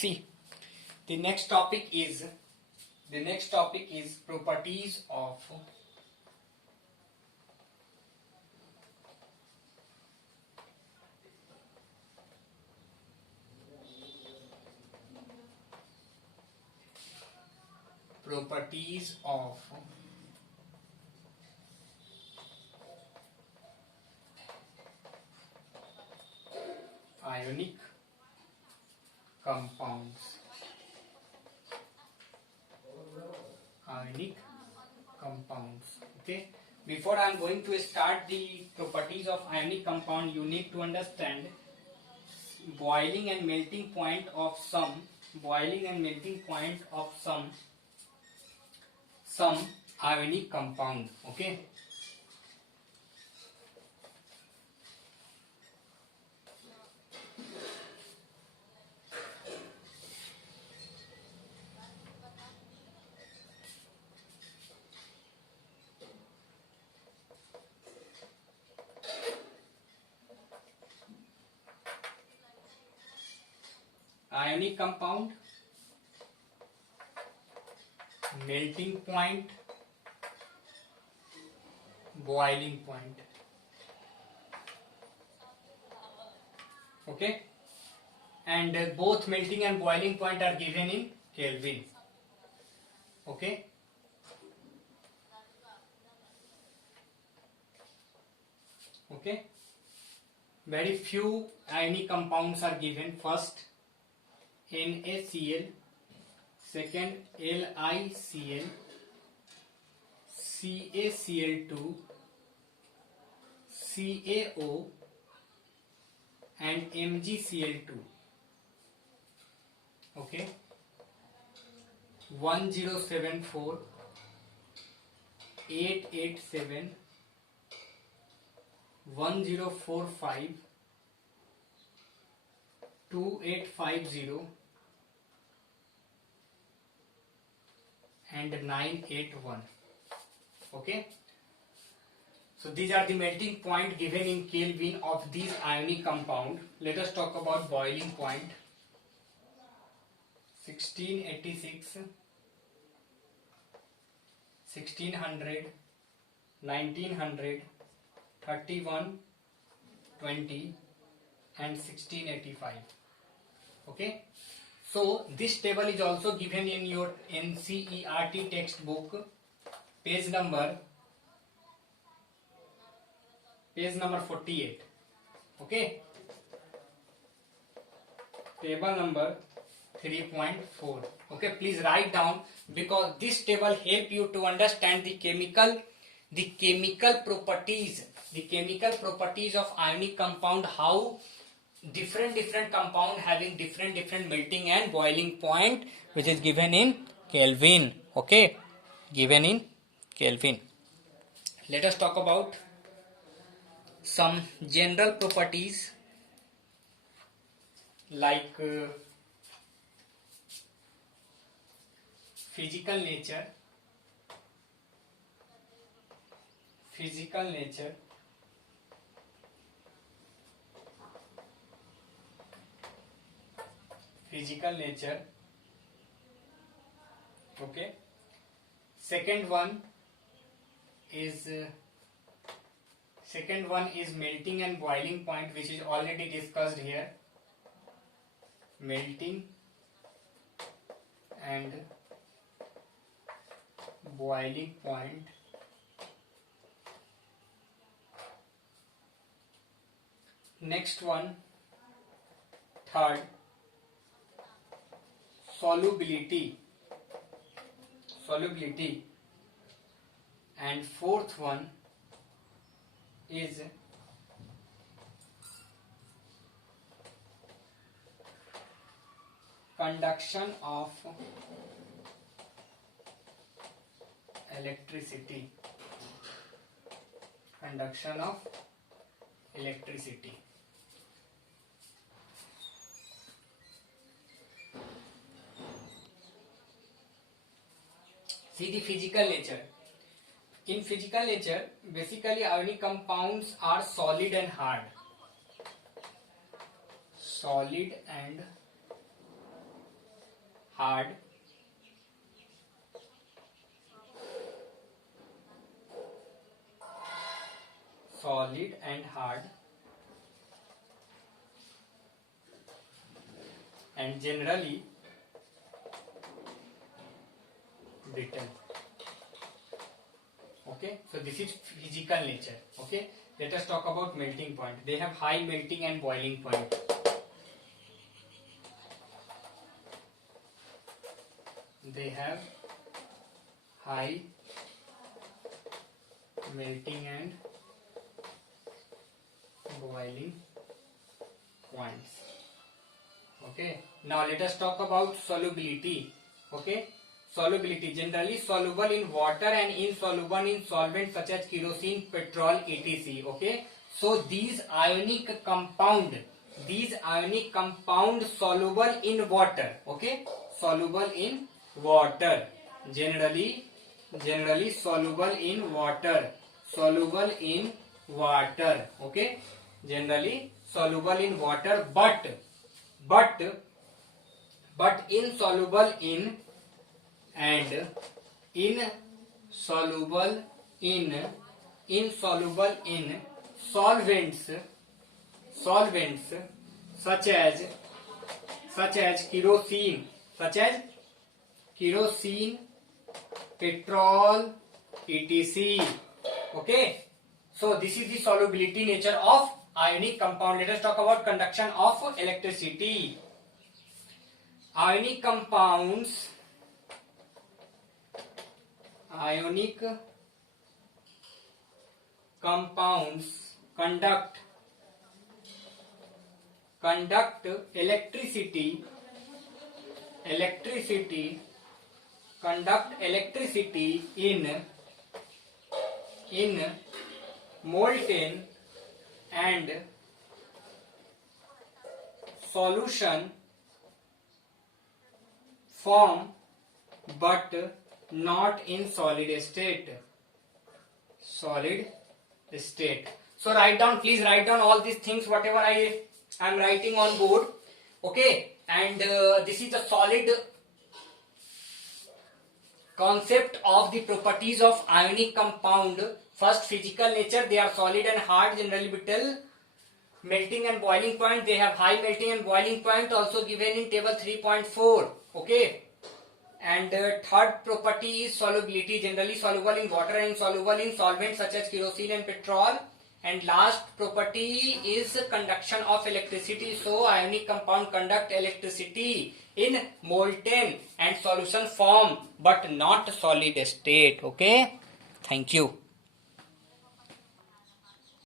See, the next topic is properties of ionic compounds. Okay, before I am going to start the properties of ionic compound, you need to understand boiling and melting point of some ionic compound. Okay, ionic compound, melting point, boiling point. Okay, and both melting and boiling point are given in Kelvin. Okay, very few ionic compounds are given. First NaCl, second LiCl, CaCl2, CaO and MgCl2. Okay, 1074, 887, 1045, 2850 and 981. Okay, so these are the melting point given in Kelvin of these ionic compound. Let us talk about boiling point. 1686, 1600, 1900, 31, 20 and 1685. Okay, so this table is also given in your NCERT textbook, page number 48. Okay, table number 3.4. Okay, please write down, because this table help you to understand the chemical properties of ionic compound, how different compound having different melting and boiling point, which is given in Kelvin. Okay, given in Kelvin. Let us talk about some general properties like physical nature, okay. Second one is melting and boiling point, which is already discussed here. Melting and boiling point. Next one, third, solubility, and fourth one is conduction of electricity. See the physical nature. In physical nature, basically ionic compounds are solid and hard. hard, solid and hard, and generally brittle. Okay, so this is physical nature. Okay, let us talk about melting point. They have high melting and boiling point. They have high melting and boiling points. Okay, now let us talk about solubility. Okay, solubility, generally soluble in water and insoluble in solvents such as kerosene, petrol, etc. Okay, so these ionic compound soluble in water. Okay, soluble in water, generally soluble in water, okay, generally soluble in water, but insoluble in and insoluble in solvents such as kerosene, petrol, etc. Okay, so this is the solubility nature of ionic compound. Let us talk about conduction of electricity. Ionic compounds conduct electricity in molten and solution form, but not in solid state. So write down, please write down all these things whatever I am writing on board. Okay, and this is the solid concept of the properties of ionic compound. First, physical nature, they are solid and hard, generally brittle. Melting and boiling point, they have high melting and boiling point, also given in table 3.4. okay, and third property is solubility, generally soluble in water and soluble in solvents such as kerosene and petrol. And last property is conduction of electricity. So ionic compound conduct electricity in molten and solution form, but not solid state. Okay, thank you.